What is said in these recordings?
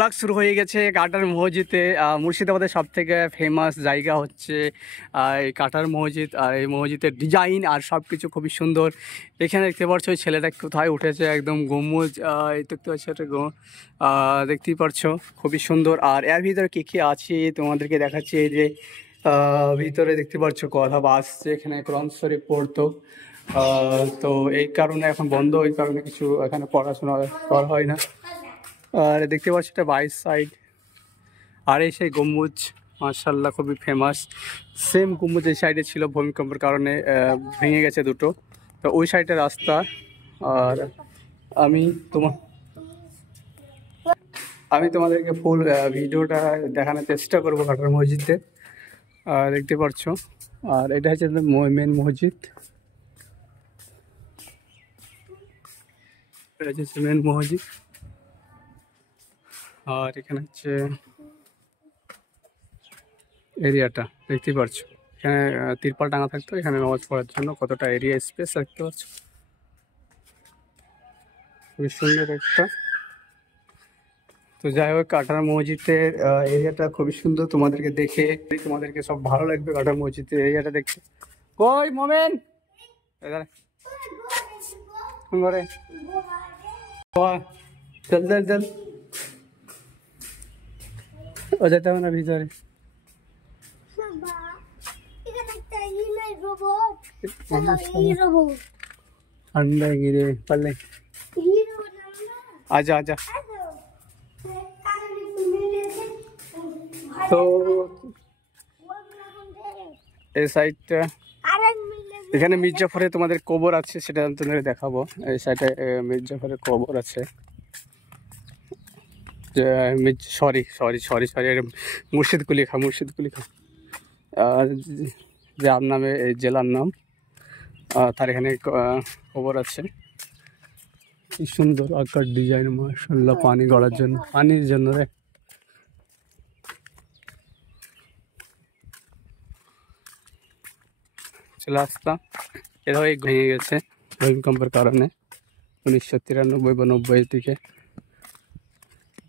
ব্লগ শুরু হয়ে গেছে কাটার মসজিদে। মুর্শিদাবাদের সব থেকে ফেমাস জায়গা হচ্ছে এই কাটার মসজিদ। আর এই মসজিদের ডিজাইন আর সব কিছু খুবই সুন্দর। এখানে দেখতে পাচ্ছ ওই ছেলেটা কোথায় উঠেছে, একদম গম্বুজ দেখতে পাচ্ছ, এটা দেখতেই পাচ্ছ খুবই সুন্দর। আর এর ভিতরে কী কী আছে তোমাদেরকে দেখাচ্ছি। এই যে ভিতরে দেখতে পাচ্ছ কথা আসছে, এখানে কোরআন শরীফ পড়তো, তো এই কারণে এখন বন্ধ, ওই কারণে কিছু এখানে পড়াশোনা করা হয় না। আর দেখতে পাচ্ছি এটা বাইশ সাইড। আর এই সেই গম্বুজ, মাশাআল্লাহ খুবই ফেমাস। সেম গম্বুজ এই সাইডে ছিল, ভূমিকম্পের কারণে ভেঙে গেছে দুটো, তো ওই সাইডে রাস্তা। আর আমি তোমাদেরকে ফুল ভিডিওটা দেখানোর চেষ্টা করবো কাটার মসজিদে। দেখতে পাচ্ছ। আর এটা হচ্ছে মেন মসজিদ, এটা হচ্ছে মেন মসজিদ। আর এখানে হচ্ছে এরিয়াটা দেখতেই পাচ্ছ, এখানে তিরপাল টাঙা থাকতো এখানে নামাজ পড়ার জন্য। কতটা এরিয়া স্পেস দেখতে পাচ্ছ, খুবই সুন্দর একটা। তো যাই হোক, কাটার মসজিদের এরিয়াটা খুবই সুন্দর, তোমাদেরকে দেখে তোমাদেরকে সব ভালো লাগবে। কাটার মসজিদের এরিয়াটা দেখতে। কই মোমেন ঘরে চল চল চল, ও যেতে হবে না ভিতরে। ঠান্ডা গিরে পারলে আজা আজা। তো এই সাইডটা, এখানে মির্জাফরে তোমাদের কবর আছে, সেটা তোমাদের দেখাবো। এই সাইডে মির্জাফরের কবর আছে, সরি মুর্শিদ কুলি খা যার নামে এই জেলার নাম, তার এখানে কবর আছে। কি সুন্দর আকার ডিজাইন, মাশাআল্লাহ। পানি গড়ার জন্য, পানির জন্য রে। চলে আসতাম, এভাবে ভেঙে গেছে ভূমিকম্পের কারণে 1993 বা 90 দিকে।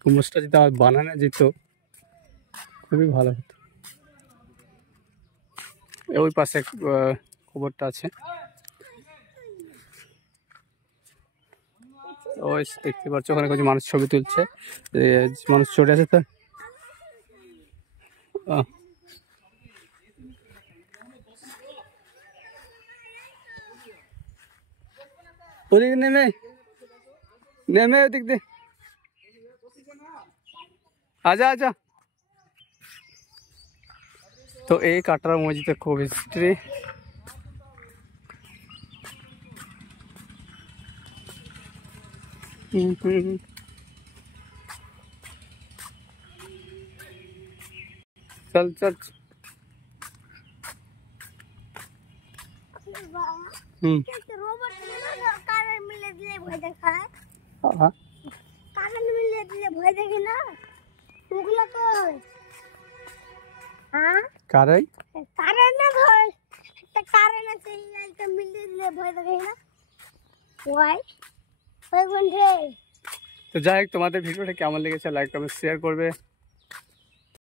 গম্বুজটা যদি আবার বানানো যেত খুবই ভালো হতো। ওই পাশে কবরটা আছে, ওই দেখতে পাচ্ছ ওখানে কিছু মানুষ ছবি তুলছে, মানুষ চলে আছে। তো ওদিকে নেমে ওদিক দিয়ে আজা আজা। তো এই কাটার মসজিদের খুব হিস্ট্রি। চল চল। তো যাই হোক, তোমাদের ভিডিওটা কেমন লেগেছে লাইক কমেন্ট শেয়ার করবে।